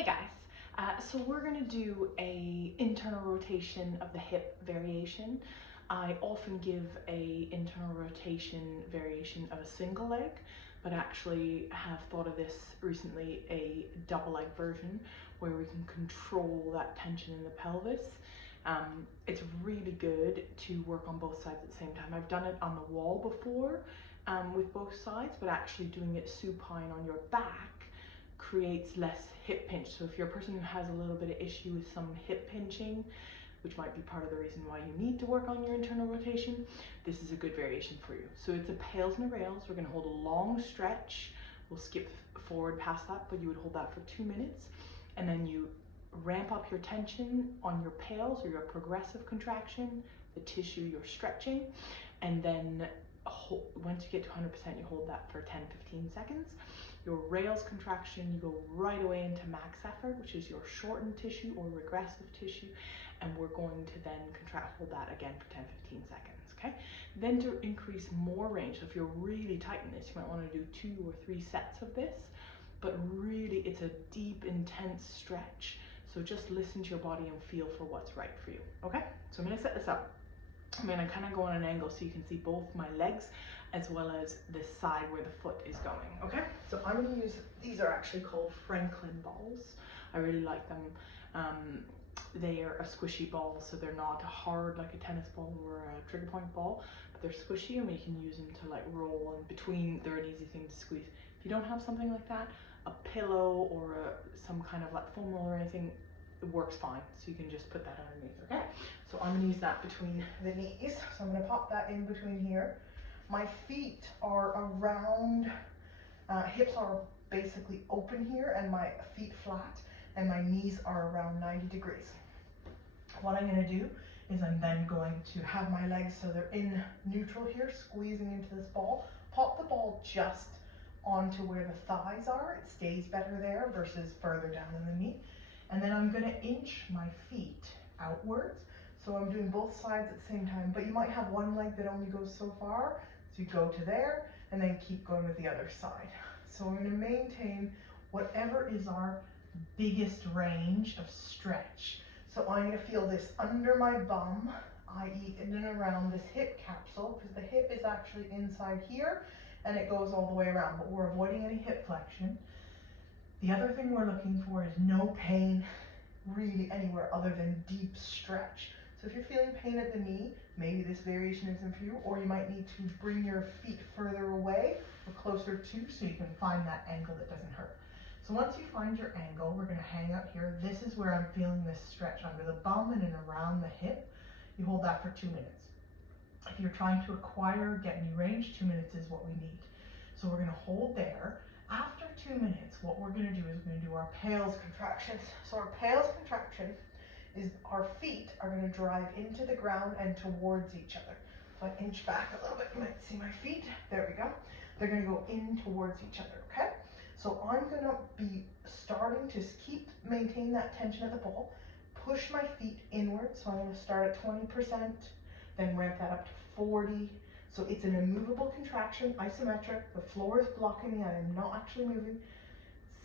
Hey guys, so we're going to do a internal rotation of the hip variation. I often give a internal rotation variation of a single leg, but actually have thought of this recently, a double leg version where we can control that tension in the pelvis. It's really good to work on both sides at the same time. I've done it on the wall before with both sides, but actually doing it supine on your back creates less hip pinch. So if you're a person who has a little bit of issue with some hip pinching, which might be part of the reason why you need to work on your internal rotation, this is a good variation for you. So it's a PAILs and a rails. We're going to hold a long stretch. We'll skip forward past that, but you would hold that for 2 minutes, and then you ramp up your tension on your PAILs or your progressive contraction, the tissue you're stretching, and then once you get to 100%, you hold that for 10-15 seconds. Your rails contraction, you go right away into max effort, which is your shortened tissue or regressive tissue, and we're going to then hold that again for 10-15 seconds, okay? Then to increase more range, so if you're really tight in this, you might want to do 2 or 3 sets of this, but really it's a deep, intense stretch. So just listen to your body and feel for what's right for you, okay? So I'm gonna set this up. I'm gonna kind of go on an angle so you can see both my legs as well as the side where the foot is going, okay? So I'm gonna use, these are actually called Franklin balls. I really like them. They are a squishy ball, so they're not hard like a tennis ball or a trigger point ball, but they're squishy and we can use them to like roll in between. They're an easy thing to squeeze. If you don't have something like that, a pillow or some kind of like foam roll or anything, it works fine. So you can just put that underneath, okay? So I'm gonna use that between the knees. So I'm gonna pop that in between here. My feet are around, hips are basically open here and my feet flat, and my knees are around 90 degrees. What I'm gonna do is I'm then going to have my legs so they're in neutral here, squeezing into this ball. Pop the ball just onto where the thighs are. It stays better there versus further down in the knee. And then I'm gonna inch my feet outwards. So I'm doing both sides at the same time, but you might have one leg that only goes so far. So you go to there and then keep going with the other side. So we're gonna maintain whatever is our biggest range of stretch. So I'm gonna feel this under my bum, i.e. in and around this hip capsule, because the hip is actually inside here and it goes all the way around, but we're avoiding any hip flexion. The other thing we're looking for is no pain really anywhere other than deep stretch. So if you're feeling pain at the knee, maybe this variation isn't for you, or you might need to bring your feet further away or closer to so you can find that angle that doesn't hurt. So once you find your angle, we're gonna hang out here. This is where I'm feeling this stretch under the bum and around the hip. You hold that for 2 minutes. If you're trying to acquire, get new range, 2 minutes is what we need. So we're gonna hold there. After 2 minutes, what we're gonna do is we're gonna do our PAILs contractions. So our PAILs contraction is our feet are gonna drive into the ground and towards each other. So I inch back a little bit, you might see my feet, there we go. They're gonna go in towards each other, okay? So I'm gonna be starting to maintain that tension at the ball, push my feet inward. So I'm gonna start at 20%, then ramp that up to 40. So it's an immovable contraction, isometric. The floor is blocking me, I am not actually moving.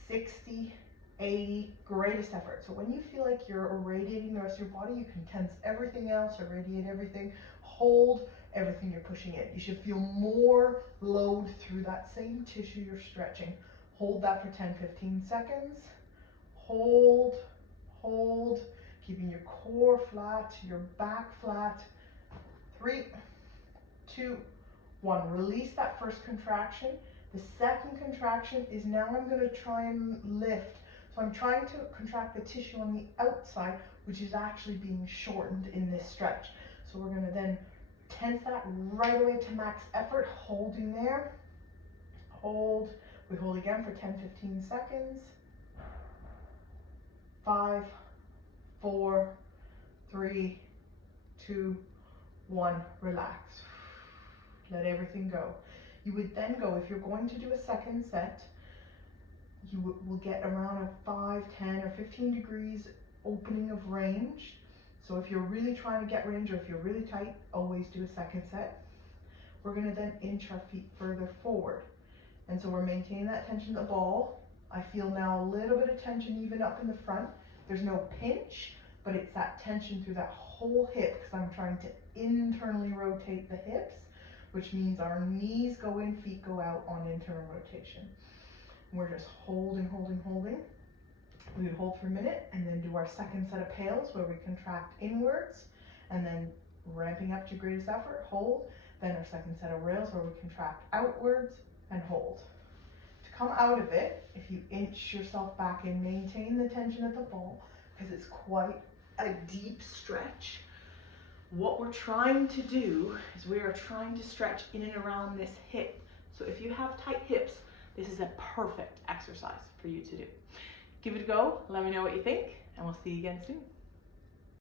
60, 80, greatest effort. So when you feel like you're irradiating the rest of your body, you can tense everything else, irradiate everything, hold everything you're pushing in. You should feel more load through that same tissue you're stretching. Hold that for 10-15 seconds. Hold, hold, keeping your core flat, your back flat. 3, 2, 1. Release that first contraction. The second contraction is now I'm going to try and lift. So I'm trying to contract the tissue on the outside, which is actually being shortened in this stretch. So we're going to then tense that right away to max effort, holding there. Hold. We hold again for 10-15 seconds. 5, 4, 3, 2, 1. Relax. Let everything go. You would then go, if you're going to do a second set, you will get around a 5, 10, or 15 degrees opening of range. So if you're really trying to get range, or if you're really tight, always do a second set. We're going to then inch our feet further forward. And so we're maintaining that tension of the ball. I feel now a little bit of tension even up in the front. There's no pinch, but it's that tension through that whole hip because I'm trying to internally rotate the hips, which means our knees go in, feet go out on internal rotation. We're just holding, holding, holding. We would hold for a minute and then do our second set of PAILs where we contract inwards and then ramping up to greatest effort, hold. Then our second set of rails where we contract outwards and hold. To come out of it, if you inch yourself back and maintain the tension at the ball, because it's quite a deep stretch, what we're trying to do is we are trying to stretch in and around this hip. So if you have tight hips, this is a perfect exercise for you to do. Give it a go, let me know what you think, and we'll see you again soon.